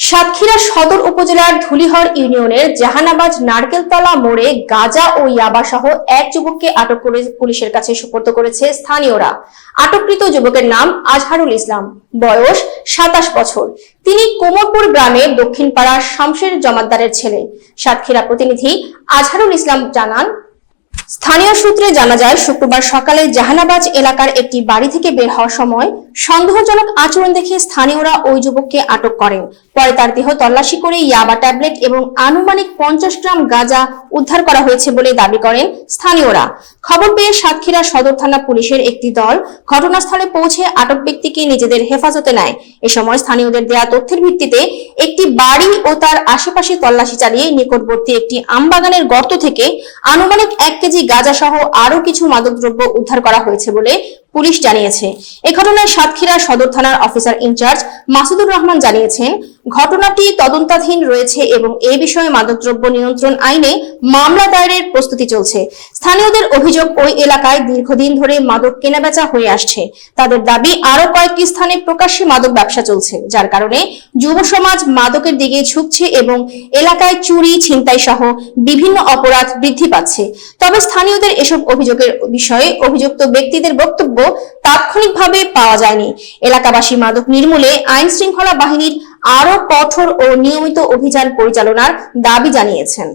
সাতক্ষীরা সদর উপজেলার ধুলিহর ইউনিয়নের জাহানাবাজ নারকেলতলা মোড়ে গাঁজা ও ইয়াবা সহ এক যুবককে আটক করে পুলিশের কাছে সুপর্দ করেছে স্থানীয়রা। আটককৃত যুবকের নাম আজহারুল ইসলাম, বয়স 27 বছর। তিনি কোমরপুর গ্রামের দক্ষিণপাড়া শামশের জমাদ্দারের ছেলে। সাতক্ষীরা প্রতিনিধি আজহারুল ইসলাম জানান, স্থানীয় সূত্রে জানা যায়, শুক্রবার সকালে জাহানাবাজ এলাকার একটি বাড়ি থেকে বের হওয়ার সময় সন্দেহজনক আচরণ দেখে স্থানীয়রা ওই যুবককে আটক করেন। পরে তার দেহ তল্লাশি করে ইয়াবা ট্যাবলেট এবং আনুমানিক 50 গ্রাম গাঁজা উদ্ধার করা হয়েছে বলে দাবি করেন স্থানীয়রা। খবর পেয়ে সাতক্ষীরা সদর থানা পুলিশের একটি দল ঘটনাস্থলে পৌঁছে আটক ব্যক্তিকে নিজেদের হেফাজতে নেয়। এ সময় স্থানীয়দের দেয়া তথ্যের ভিত্তিতে একটি বাড়ি ও তার আশেপাশে তল্লাশি চালিয়ে নিকটবর্তী একটি আমবাগানের গর্ত থেকে আনুমানিক 1 কেজি গাঁজা সহ আরো কিছু মাদকদ্রব্য উদ্ধার করা হয়েছে বলে পুলিশ জানিয়েছে। এ ঘটনায় সাতক্ষীরা সদর থানার অফিসার ইনচার্জ মাসুদুর রহমান জানিয়েছেন, ঘটনাটি তদন্তাধীন রয়েছে এবং এ বিষয়ে মাদকদ্রব্য নিয়ন্ত্রণ আইনে মামলা দায়েরের প্রস্তুতি চলছে। স্থানীয়দের অভিযোগ, ওই এলাকায় দীর্ঘদিন ধরে মাদক কেনাবেচা হয়ে আসছে। তাদের দাবি, আরো কয়েকটি স্থানে প্রকাশ্যে মাদক ব্যবসা চলছে, যার কারণে যুব সমাজ মাদকের দিকে ঝুঁকছে এবং এলাকায় চুরি, ছিনতাই সহ বিভিন্ন অপরাধ বৃদ্ধি পাচ্ছে। তবে স্থানীয়দের এসব অভিযোগের বিষয়ে অভিযুক্ত ব্যক্তিদের বক্তব্য তাৎক্ষণিকভাবে পাওয়া যায়নি। এলাকাবাসী মাদক নির্মূলে আইন শৃঙ্খলা বাহিনীর আরো কঠোর ও নিয়মিত অভিযান পরিচালনার দাবি জানিয়েছেন।